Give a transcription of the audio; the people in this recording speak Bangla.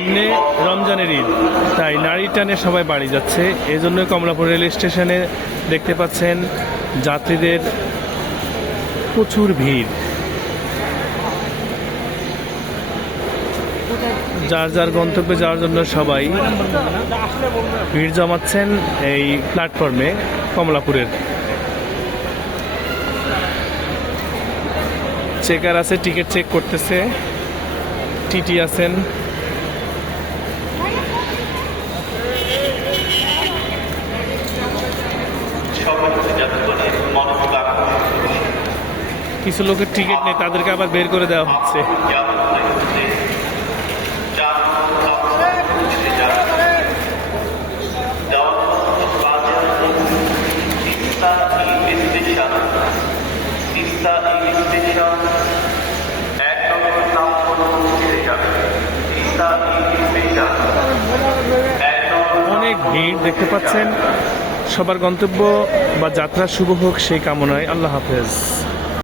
সামনে রমজানের ঈদ, তাই নারী টানে সবাই বাড়ি যাচ্ছে। এই জন্য কমলাপুর রেল স্টেশনে দেখতে পাচ্ছেন যাত্রীদের প্রচুর ভিড়। যার যার গন্তব্যে যাওয়ার জন্য সবাই ভিড় জমাচ্ছেন এই প্ল্যাটফর্মে কমলাপুরের। চেকার আছে, টিকিট চেক করতেছে, টিটি আছেন। কিছু লোকের টিকিট নেই, তাদেরকে আবার বের করে দেওয়া হচ্ছে। অনেক ভিড় দেখতে পাচ্ছেন। সবার গন্তব্য বা যাত্রা শুভ হোক সেই কামনায়। আল্লাহ হাফেজ।